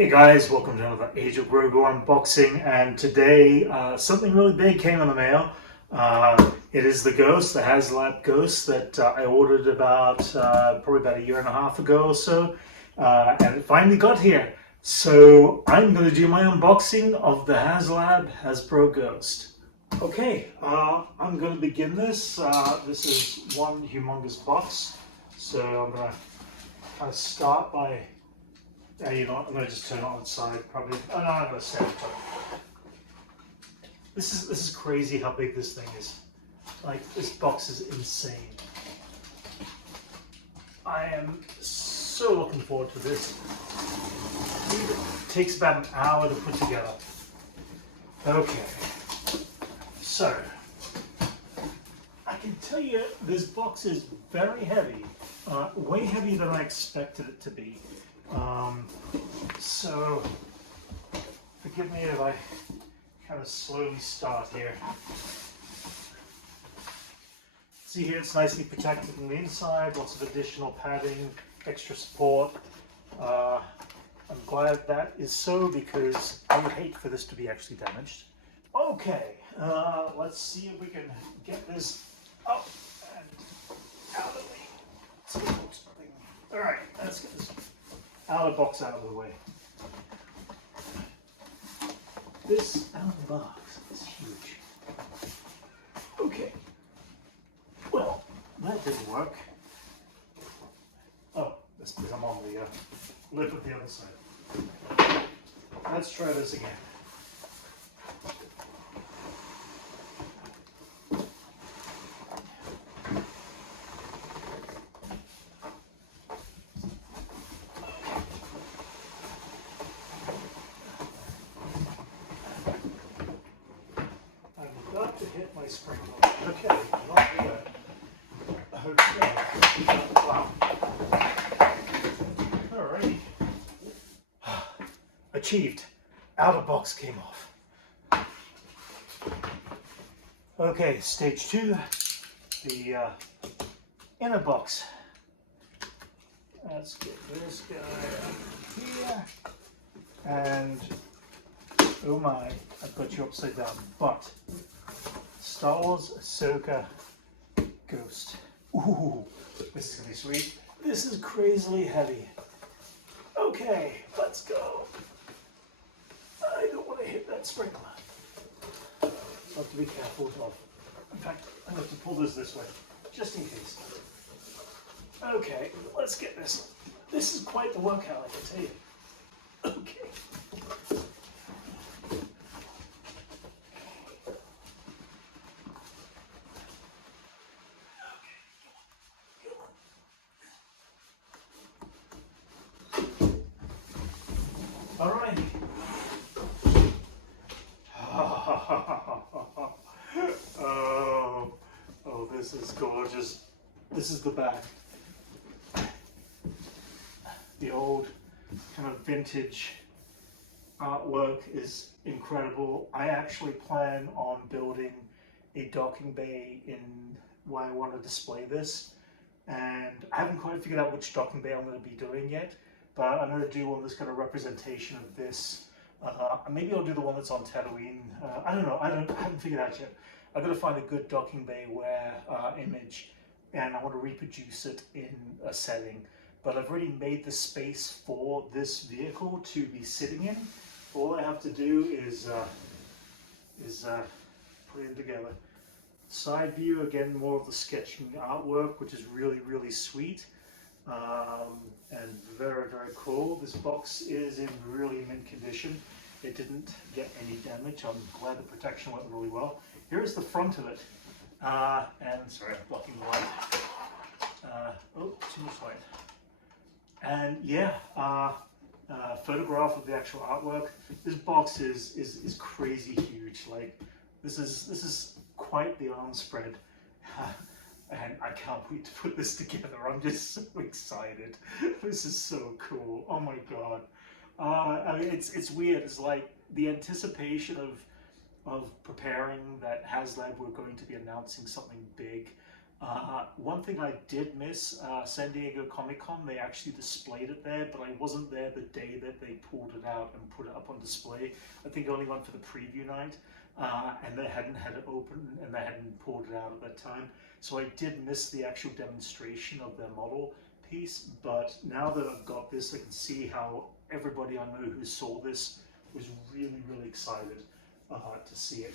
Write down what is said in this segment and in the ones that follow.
Hey guys, welcome to another Age of Grogu unboxing, and today something really big came in the mail. It is the Ghost, the HasLab Ghost that I ordered about probably about a year and a half ago or so, and it finally got here. So I'm going to do my unboxing of the HasLab Hasbro Ghost. Okay, I'm going to begin this. This is one humongous box, so I'm going to kind of start by you know what, I'm going to just turn it on its side, probably. Oh no, I'm going to set it up. This is crazy how big this thing is. Like, this box is insane. I am so looking forward to this. It takes about an hour to put together. Okay, so I can tell you this box is very heavy, way heavier than I expected it to be. So forgive me if I kind of slowly start here. See here, it's nicely protected on the inside, lots of additional padding, extra support. I'm glad that is so because I would hate for this to be actually damaged. Okay, let's see if we can get this up and out of the table. All right, let's get this out of the box, out of the way. This out of the box is huge. Okay. Well, that didn't work. Oh, that's because I'm on the lip of the other side. Let's try this again. To hit my sprinkler. Okay, not good. Okay. Wow. Alrighty. Achieved. Outer box came off. Okay, stage 2. The inner box. Let's get this guy up here. And oh my, I've got you upside down. But Star Wars Ahsoka Ghost. Ooh, this is gonna be sweet. This is crazily heavy. Okay, let's go. I don't want to hit that sprinkler. I'll have to be careful of. In fact, I'm going to pull this way, just in case. Okay, let's get this. This is quite the workout, I can tell you. Okay. All right. Oh, this is gorgeous. This is the back. The old kind of vintage artwork is incredible. I actually plan on building a docking bay in where I want to display this, and I haven't quite figured out which docking bay I'm going to be doing yet. But I'm going to do one that's kind of representation of this. Maybe I'll do the one that's on Tatooine. I don't know. I haven't figured out yet. I've got to find a good docking bay where image, and I want to reproduce it in a setting. But I've already made the space for this vehicle to be sitting in. All I have to do is put it together. Side view, again, more of the sketching artwork, which is really, really sweet. And very, very cool. This box is in really mint condition. It didn't get any damage. I'm glad the protection went really well. Here's the front of it. And sorry, I'm blocking the light. Oh, too much light. And yeah, photograph of the actual artwork. This box is crazy huge. Like, this is quite the arm spread. And I can't wait to put this together. I'm just so excited. This is so cool. Oh my god. I mean, it's weird. It's like the anticipation of preparing that HasLab were going to be announcing something big. One thing I did miss, San Diego Comic-Con, they actually displayed it there, but I wasn't there the day that they pulled it out and put it up on display. I think I only went for the preview night, and they hadn't had it open and they hadn't pulled it out at that time. So I did miss the actual demonstration of their model piece, but now that I've got this, I can see how everybody I know who saw this was really, really excited to see it.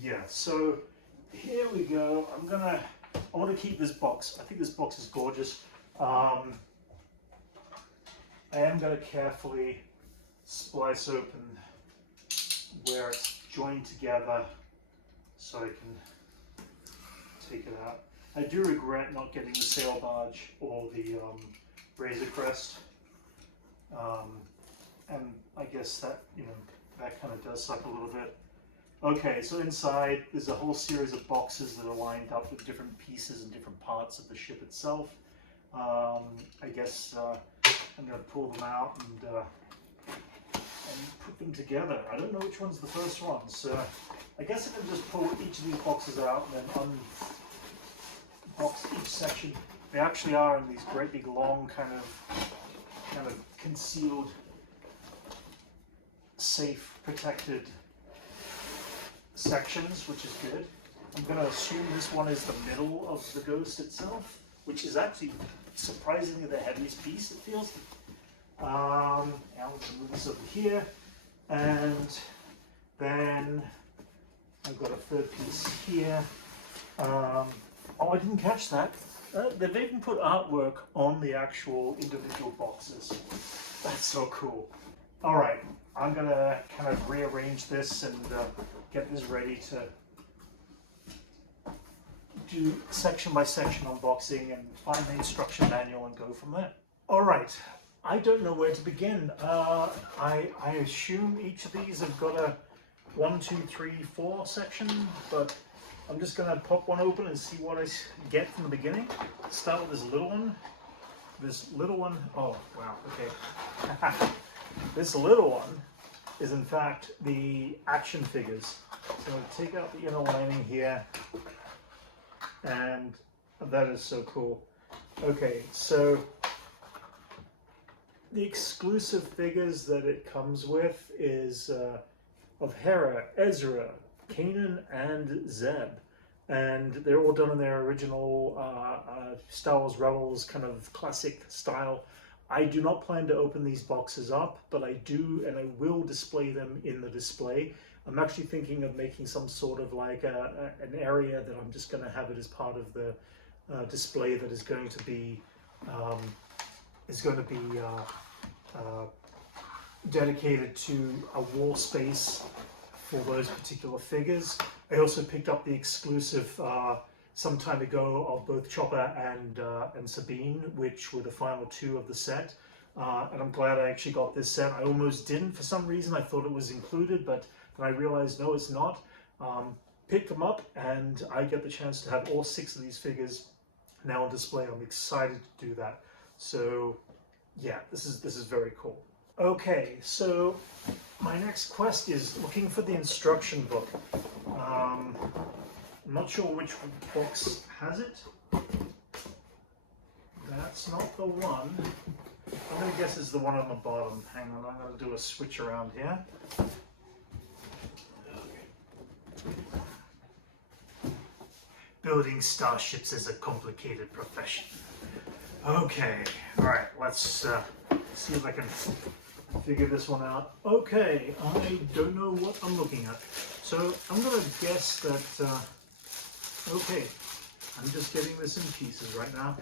Yeah, so here we go. I want to keep this box. I think this box is gorgeous. I am going to carefully splice open where it's joined together so I can take it out. I do regret not getting the sail barge or the Razor Crest. And I guess that, that kind of does suck a little bit. Okay, so inside there's a whole series of boxes that are lined up with different pieces and different parts of the ship itself. I guess I'm going to pull them out and put them together. I don't know which one's the first one, so I guess I can just pull each of these boxes out and then unbox each section. They actually are in these great big long kind of concealed, safe, protected sections, which is good. I'm going to assume this one is the middle of the Ghost itself, which is actually surprisingly the heaviest piece, it feels. Now I'm going to move this over here, and then I've got a third piece here. Oh, I didn't catch that. They've even put artwork on the actual individual boxes. That's so cool. All right, I'm going to kind of rearrange this and get this ready to do section by section unboxing and find the instruction manual and go from there. All right, I don't know where to begin. I assume each of these have got a 1, 2, 3, 4 section, but I'm just going to pop one open and see what I get from the beginning. Start with this little one. This little one, oh wow, okay. This little one is in fact the action figures. So I'll take out the inner lining here, and that is so cool. Okay, so the exclusive figures that it comes with is of Hera, Ezra, Kanan, and Zeb. And they're all done in their original Star Wars Rebels kind of classic style. I do not plan to open these boxes up, but I do and I will display them in the display. I'm actually thinking of making some sort of like an area that I'm just going to have it as part of the display that is going to be dedicated to a wall space for those particular figures. I also picked up the exclusive some time ago of both Chopper and Sabine, which were the final two of the set. And I'm glad I actually got this set. I almost didn't for some reason. I thought it was included, but then I realized no, it's not. Picked them up, and I get the chance to have all 6 of these figures now on display. I'm excited to do that. So yeah, this is very cool. Okay, so my next quest is looking for the instruction book. I'm not sure which box has it. That's not the one. I'm going to guess it's the one on the bottom. Hang on, I'm going to do a switch around here. Building starships is a complicated profession. Okay, alright, let's see if I can figure this one out. Okay, I don't know what I'm looking at. So I'm going to guess that, okay, I'm just getting this in pieces right now.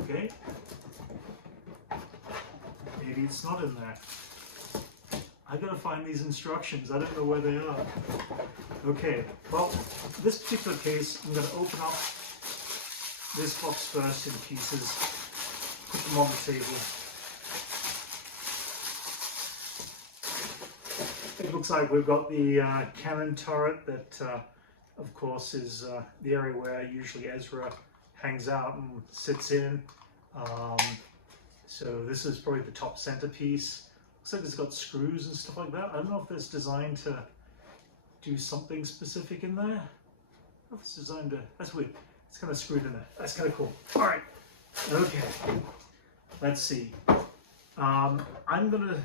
Okay. Maybe it's not in there. I gotta find these instructions. I don't know where they are. Okay, well, in this particular case, I'm gonna open up this box first in pieces, put them on the table. It looks like we've got the cannon turret that, of course, is the area where usually Ezra hangs out and sits in. So this is probably the top centerpiece. Looks like it's got screws and stuff like that. I don't know if it's designed to do something specific in there. Oh, it's designed to, that's weird. It's kind of screwed in there. That's kind of cool. All right. Okay. Let's see. I'm going to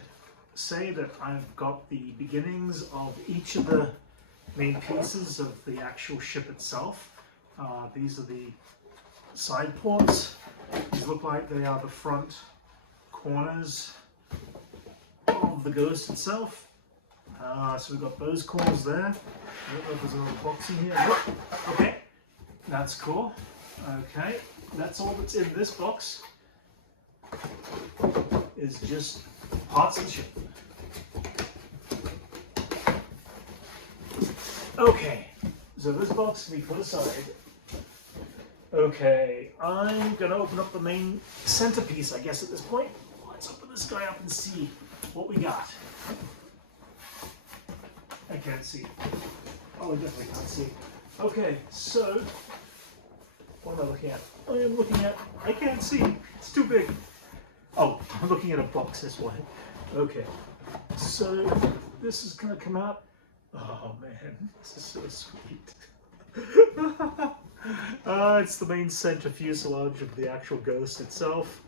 say that I've got the beginnings of each of the main pieces of the actual ship itself. These are the side ports. These look like they are the front corners of the Ghost itself. So we've got those corners there. I don't know if there's another box in here. Nope. Okay, that's cool. Okay, that's all that's in this box. Is just parts of the ship. Okay, so this box can be put aside. Okay, I'm gonna open up the main centerpiece, I guess, at this point. Let's open this guy up and see what we got. I can't see. Oh, I definitely can't see. Okay, so what am I looking at? I am looking at, I can't see. It's too big. Oh, I'm looking at a box this way. Okay, so this is gonna come out. Oh man, this is so sweet. It's the main center fuselage of the actual Ghost itself.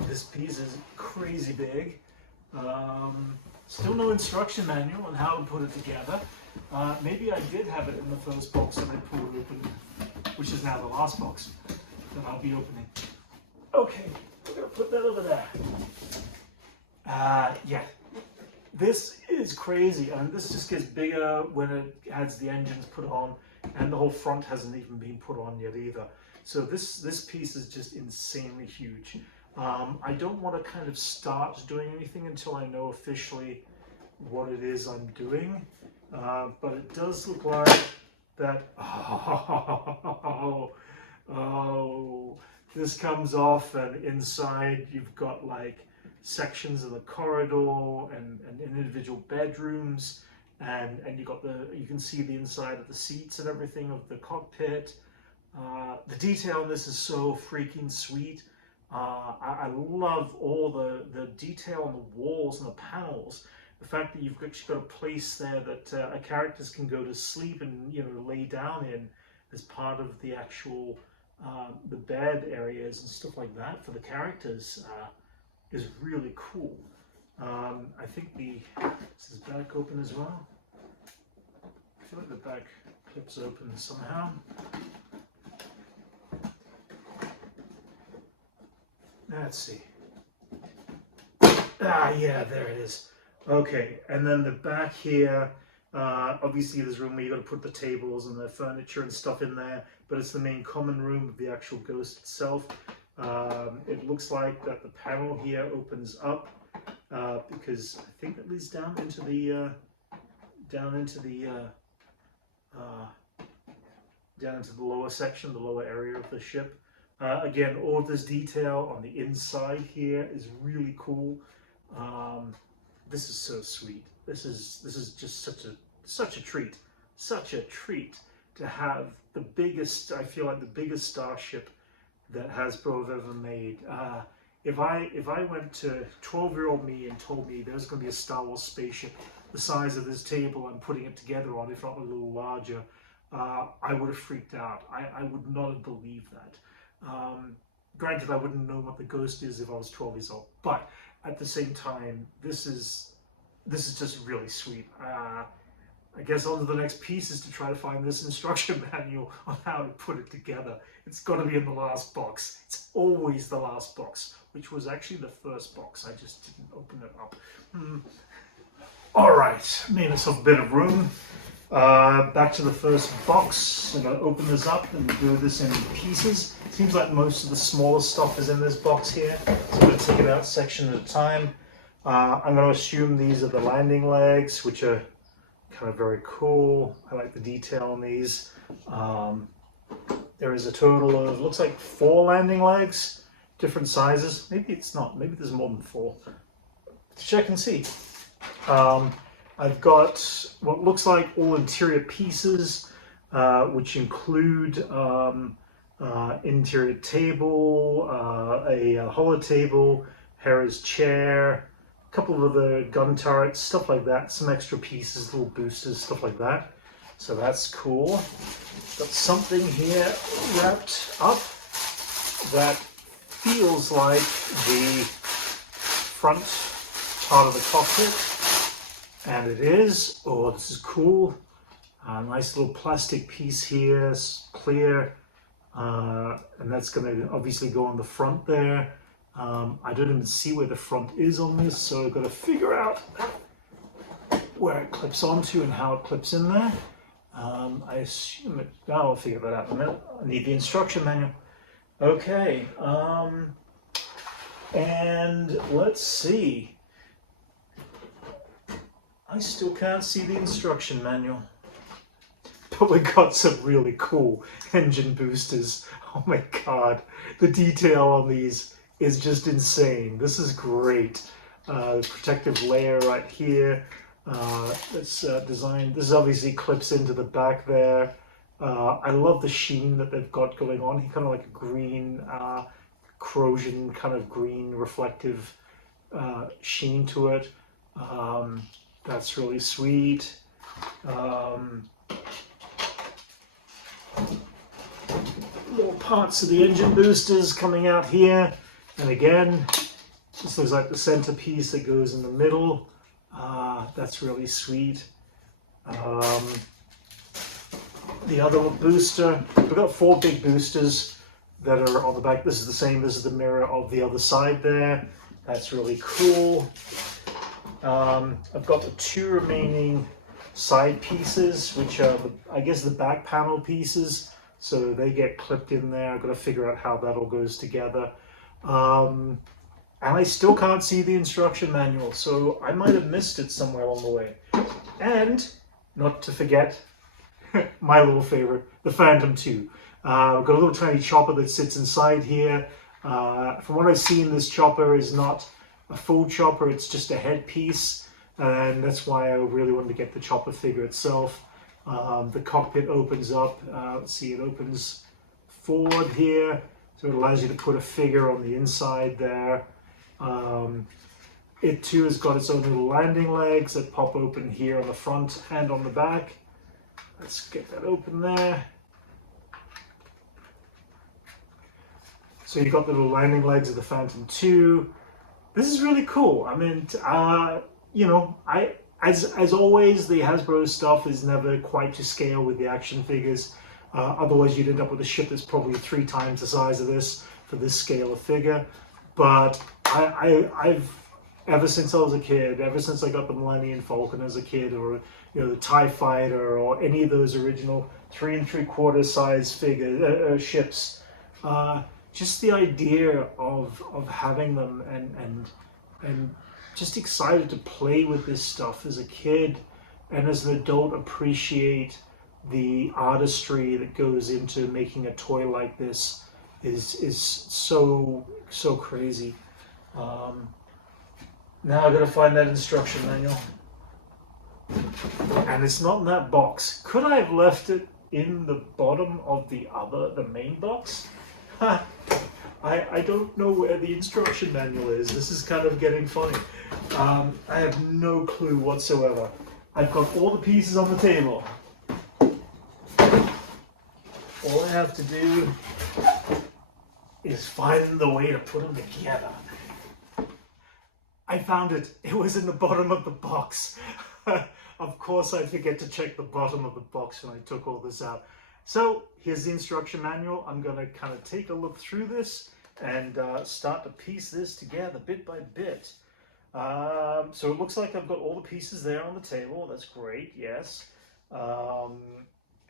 This piece is crazy big. Still no instruction manual on how to put it together. Maybe I did have it in the first box that I pulled open, which is now the last box that I'll be opening. Okay, we're gonna put that over there. Yeah, this is crazy, and this just gets bigger when it has the engines put on, and the whole front hasn't even been put on yet either. So this piece is just insanely huge. I don't want to kind of start doing anything until I know officially what it is I'm doing, but it does look like that. Oh, this comes off, and inside you've got like sections of the corridor and individual bedrooms, and you got you can see the inside of the seats and everything of the cockpit. The detail in this is so freaking sweet. I love all the detail on the walls and the panels. The fact that you've actually got a place there that characters can go to sleep and lay down in as part of the actual the bed areas and stuff like that for the characters is really cool. I think is this back open as well? I feel like the back clips open somehow. Let's see. Yeah, there it is. Okay, and then the back here, obviously there's room where you got to put the tables and the furniture and stuff in there, but it's the main common room of the actual Ghost itself. It looks like that the panel here opens up because I think that leads down into the lower section, the lower area of the ship. Again, all of this detail on the inside here is really cool. This is so sweet. This is just such a treat to have the biggest. I feel like the biggest starship that Hasbro have ever made. If I went to 12-year-old me and told me there's going to be a Star Wars spaceship the size of this table I'm putting it together on, if not a little larger, I would have freaked out. I would not have believed that. Granted, I wouldn't know what the Ghost is if I was 12 years old, but at the same time, this is just really sweet. I guess on to the next piece is to try to find this instruction manual on how to put it together. It's got to be in the last box. It's always the last box, which was actually the first box. I just didn't open it up. All right, made myself a bit of room. Back to the first box. I'm going to open this up and do this in pieces. Seems like most of the smaller stuff is in this box here, so I'm going to take it out section at a time. I'm going to assume these are the landing legs, which are kind of very cool. I like the detail on these. There is a total of, looks like 4 landing legs, different sizes. Maybe it's not, maybe there's more than 4. Let's check and see. I've got what looks like all interior pieces, which include interior table, a hollow table, Hera's chair, couple of other gun turrets, stuff like that, some extra pieces, little boosters, stuff like that. So that's cool. Got something here wrapped up that feels like the front part of the cockpit, and it is. Oh, this is cool. Nice little plastic piece here, it's clear, and that's going to obviously go on the front there. I don't even see where the front is on this, so I've got to figure out where it clips onto and how it clips in there. I assume it, I'll figure that out in a minute. I need the instruction manual. Okay, and let's see. I still can't see the instruction manual. But we got some really cool engine boosters. Oh my god, the detail on these is just insane. This is great. The protective layer right here. It's designed, this obviously clips into the back there. I love the sheen that they've got going on. Kind of like a green, corrosion, kind of green reflective sheen to it. That's really sweet. Little parts of the engine boosters coming out here. And again, this looks like the centerpiece that goes in the middle. That's really sweet. The other booster, we've got 4 big boosters that are on the back. This is the same, this is the mirror of the other side there. That's really cool. I've got the 2 remaining side pieces, which are, I guess, the back panel pieces. So they get clipped in there. I've got to figure out how that all goes together. And I still can't see the instruction manual, so I might have missed it somewhere along the way. And, not to forget, my little favorite, the Phantom 2. I've got a little tiny chopper that sits inside here. From what I've seen, this chopper is not a full chopper, it's just a headpiece. And that's why I really wanted to get the chopper figure itself. The cockpit opens up, let's see, it opens forward here. So it allows you to put a figure on the inside there. It too has got its own little landing legs that pop open here on the front and on the back. Let's get that open there. So you've got the little landing legs of the Phantom 2. This is really cool. I mean, you know, as always, the Hasbro stuff is never quite to scale with the action figures. Otherwise, you'd end up with a ship that's probably 3 times the size of this for this scale of figure. But I've, ever since I was a kid, ever since I got the Millennium Falcon as a kid, or you know, the TIE Fighter, or any of those original 3 3/4 size figure ships, just the idea of having them and just excited to play with this stuff as a kid, and as an adult appreciate the artistry that goes into making a toy like this is so crazy. Now I've got to find that instruction manual, and it's not in that box. Could I have left it in the bottom of the main box? I don't know where the instruction manual is. This is kind of getting funny. I have no clue whatsoever. I've got all the pieces on the table. All I have to do is find the way to put them together. I found it. It was in the bottom of the box. Of course I forget to check the bottom of the box when I took all this out. So here's the instruction manual. I'm going to kind of take a look through this and start to piece this together bit by bit. So it looks like I've got all the pieces there on the table. That's great, yes.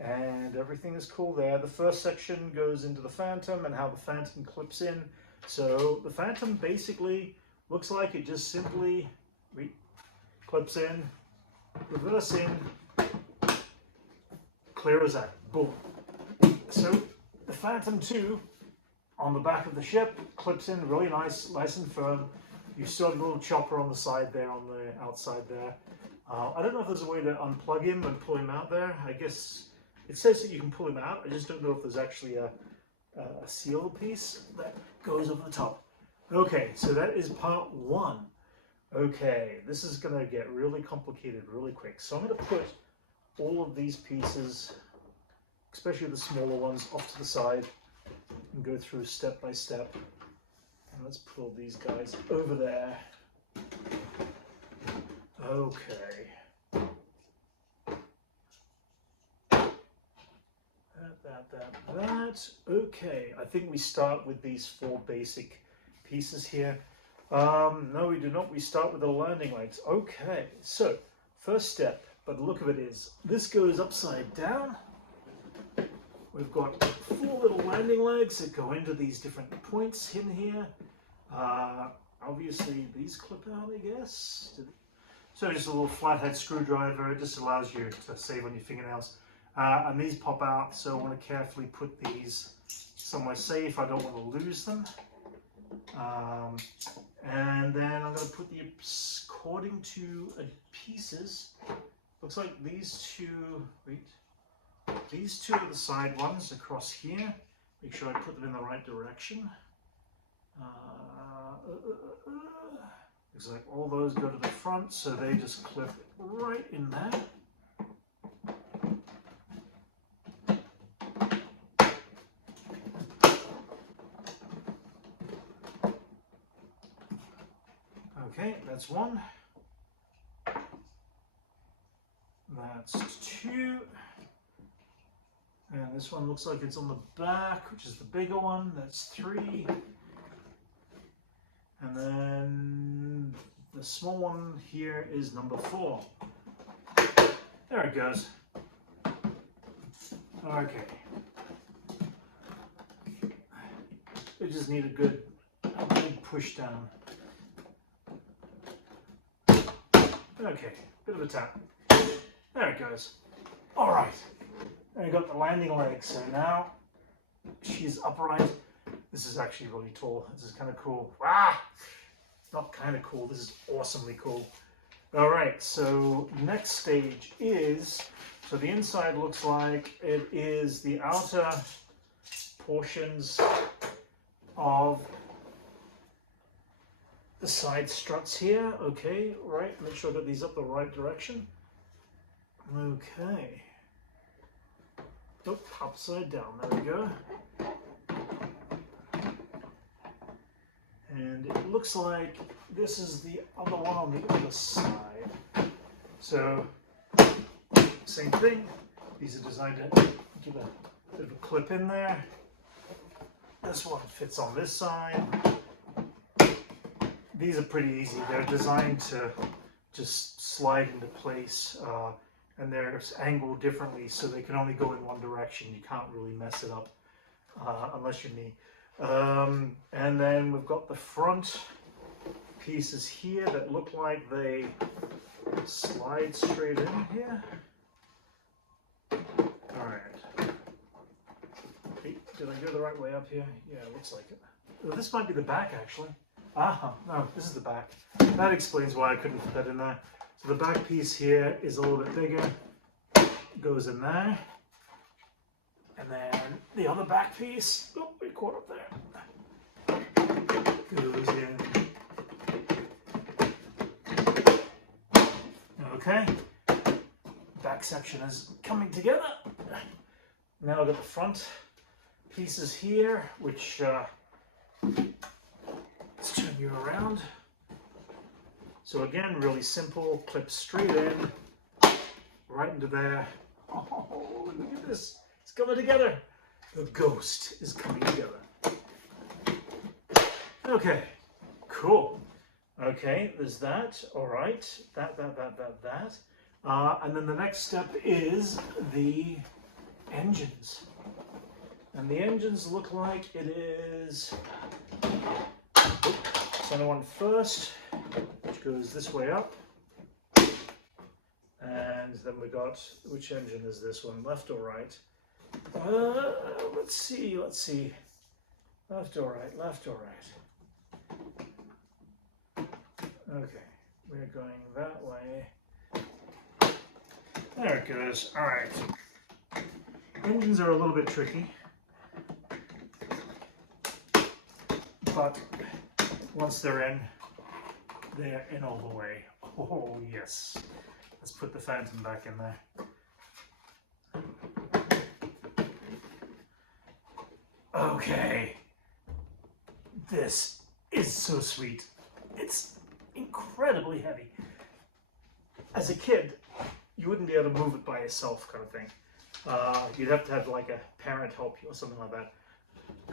And everything is cool there. The first section goes into the Phantom and how the Phantom clips in. So the Phantom basically looks like it just simply clips in, reverse in, clear as that, boom. So the Phantom 2 on the back of the ship clips in really nice and firm. You still have a little chopper on the side there, on the outside there. I don't know if there's a way to unplug him and pull him out there. I guess it says that you can pull him out. I just don't know if there's actually a seal piece that goes over the top. Okay, so that is part 1. Okay, this is going to get really complicated really quick. So I'm going to put all of these pieces, especially the smaller ones, off to the side and go through step by step. And let's put all these guys over there. Okay. That. Okay, I think we start with these 4 basic pieces here. No, we do not. We start with the landing legs. Okay, so first step, but the look of it is, this goes upside down. We've got 4 little landing legs that go into these different points in here. Obviously, these clip out, I guess. So just a little flathead screwdriver. It just allows you to save on your fingernails. And these pop out, so I want to carefully put these somewhere safe. I don't want to lose them. And then I'm going to put the according to pieces. Looks like these 2. Wait. These 2 are the side ones across here. Make sure I put them in the right direction. Looks like all those go to the front, so they just clip right in there. Okay, that's 1. That's 2. And this one looks like it's on the back, which is the bigger one. That's 3. And then the small one here is number 4. There it goes. Okay. We just need a good big push down. Okay, bit of a tap. There it goes. All right. And I got the landing leg, so now she's upright. This is actually really tall. This is kind of cool. Ah! Not kind of cool. This is awesomely cool. All right, so next stage is, so the inside looks like it is the outer portions of the side struts here. Okay, right. Make sure I got these up the right direction. Okay. Oh, upside down. There we go. And it looks like this is the other one on the other side. So, same thing. These are designed to give a bit of a clip in there. This one fits on this side. These are pretty easy. They're designed to just slide into place, and they're angled differently, so they can only go in one direction. You can't really mess it up unless you're me. And then we've got the front pieces here that look like they slide straight in here. All right. Hey, did I go the right way up here? Yeah, it looks like it. Oh, this might be the back, actually. No, this is the back. That explains why I couldn't fit that in there. So the back piece here is a little bit bigger. Goes in there. And then the other back piece, oh, we caught up there. Goes in. Okay. Back section is coming together. Now I've got the front pieces here, which let's turn you around. So again, really simple, clip straight in, right into there. Oh, look at this. It's coming together. The ghost is coming together. Okay, cool. Okay, there's that. All right, that. And then the next step is the engines. And the engines look like it is center one first, which goes this way up. And then we got, which engine is this one, left or right? Let's see. Left or right? Okay, we're going that way. There it goes. All right. Engines are a little bit tricky, but once they're in, there and all the way. Oh yes. Let's put the Phantom back in there. Okay. This is so sweet. It's incredibly heavy. As a kid, you wouldn't be able to move it by yourself, kind of thing. You'd have to have like a parent help you or something like that.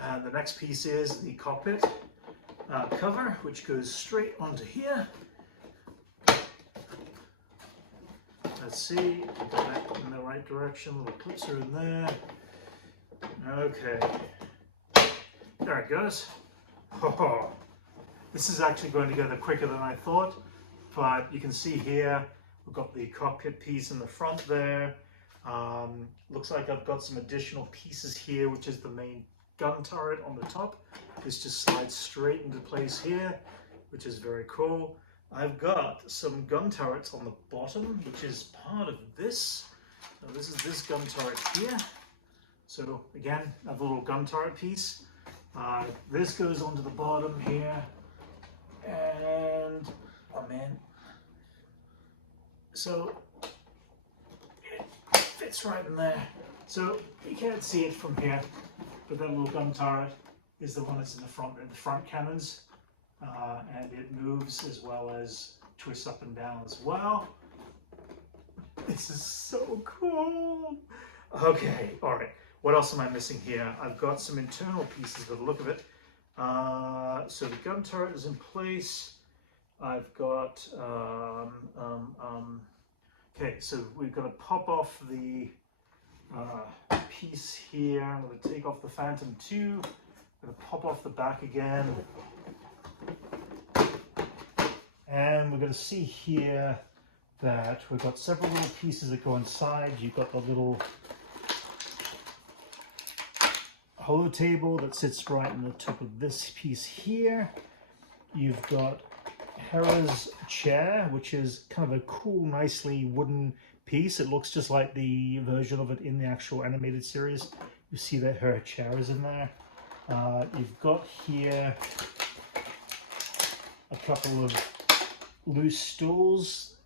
And the next piece is the cockpit cover, which goes straight onto here. Let's see, get that in the right direction. Little clips are in there. Okay, there it goes. Oh, this is actually going together quicker than I thought, but you can see here we've got the cockpit piece in the front there. Looks like I've got some additional pieces here, which is the main gun turret on the top. This just slides straight into place here, which is very cool. I've got some gun turrets on the bottom, which is part of this. So this is this gun turret here. So again, I have a little gun turret piece. This goes onto the bottom here, and oh man, so it fits right in there. So you can't see it from here, but that little gun turret is the one that's in the front cannons, and it moves as well as twists up and down as well. This is so cool. Okay, all right. What else am I missing here? I've got some internal pieces by the look of it. So the gun turret is in place. I've got, okay, so we've got to pop off the piece here. I'm going to take off the Phantom 2. I'm going to pop off the back again. And we're going to see here that we've got several little pieces that go inside. You've got the little holo table that sits right on the top of this piece here. You've got Hera's chair, which is kind of a cool, nicely wooden piece. It looks just like the version of it in the actual animated series. You see that her chair is in there. You've got here a couple of loose stools,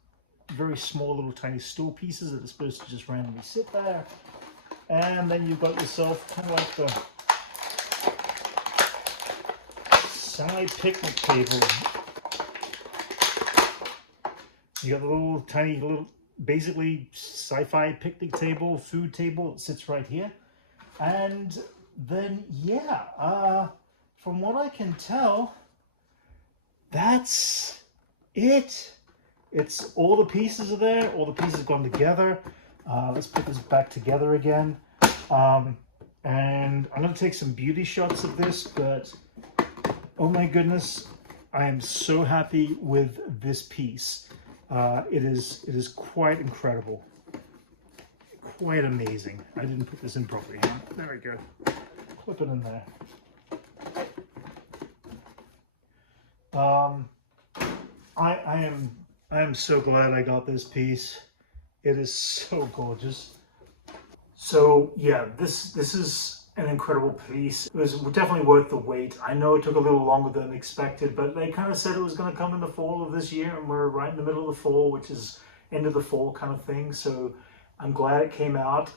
very small little tiny stool pieces that are supposed to just randomly sit there. And then you've got yourself kind of like the semi-picnic table. You got the little tiny little, basically sci-fi picnic table, food table that sits right here. And then, yeah, from what I can tell, that's it. It's all the pieces are there, all the pieces have gone together. Let's put this back together again. And I'm going to take some beauty shots of this, but oh my goodness, I am so happy with this piece. It is quite incredible. Quite amazing. I didn't put this in properly. There we go. Clip it in there. I am so glad I got this piece. It is so gorgeous. So yeah, this is an incredible piece. It was definitely worth the wait. I know it took a little longer than expected, but they kind of said it was going to come in the fall of this year, and we're right in the middle of the fall, which is end of the fall kind of thing. So I'm glad it came out.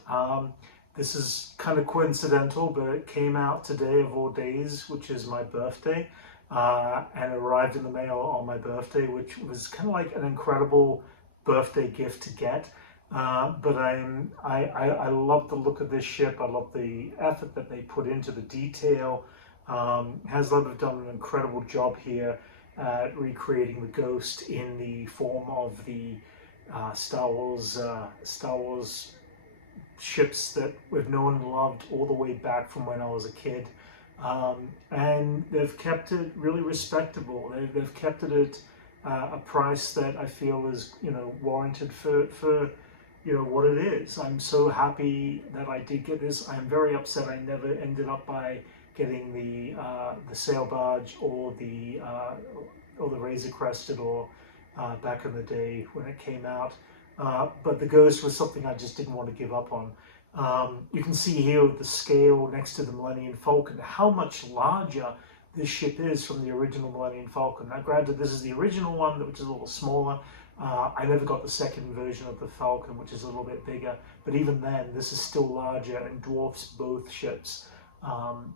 This is kind of coincidental, but it came out today of all days, which is my birthday. And arrived in the mail on my birthday, which was kind of like an incredible birthday gift to get. But I love the look of this ship. I love the effort that they put into the detail. HasLab have done an incredible job here at recreating the Ghost in the form of the Star Wars ships that we've known and loved all the way back from when I was a kid. And they've kept it really respectable. They've kept it at a price that I feel is, warranted for what it is. I'm so happy that I did get this. I'm very upset I never ended up by getting the sail barge or the Razor Crested or back in the day when it came out. But the Ghost was something I just didn't want to give up on. You can see here with the scale next to the Millennium Falcon how much larger this ship is from the original Millennium Falcon. Now granted, this is the original one, which is a little smaller. I never got the second version of the Falcon, which is a little bit bigger, but even then, this is still larger and dwarfs both ships.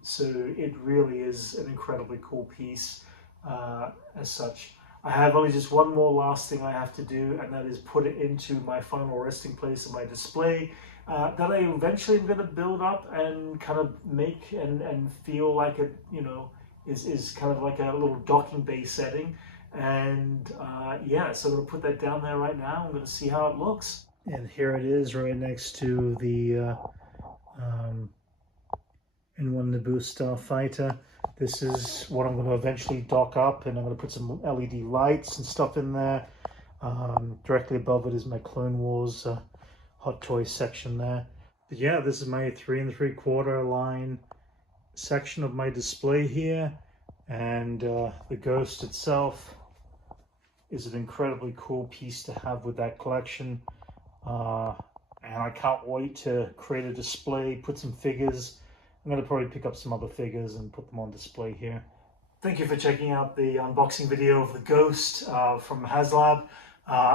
So it really is an incredibly cool piece as such. I have only just one more last thing I have to do, and that is put it into my final resting place of my display that I eventually am going to build up and kind of make and feel like it, is kind of like a little docking bay setting. And yeah, so I'm going to put that down there right now. I'm going to see how it looks. And here it is right next to the N1 Naboo Starfighter. This is what I'm going to eventually dock up, and I'm going to put some LED lights and stuff in there. Directly above it is my Clone Wars Hot Toys section there. But yeah, this is my 3 3/4 line section of my display here, and the Ghost itself is an incredibly cool piece to have with that collection. And I can't wait to create a display, put some figures. I'm going to probably pick up some other figures and put them on display here. Thank you for checking out the unboxing video of the Ghost from HasLab.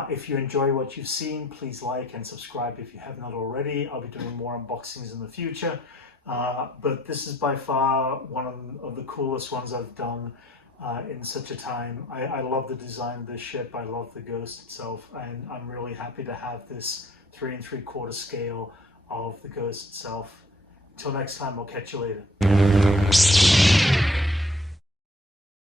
If you enjoy what you've seen, please like and subscribe if you have not already. I'll be doing more unboxings in the future. But this is by far one of the coolest ones I've done in such a time. I love the design of this ship. I love the Ghost itself, and I'm really happy to have this 3 3/4 scale of the Ghost itself. Until next time, I'll catch you later.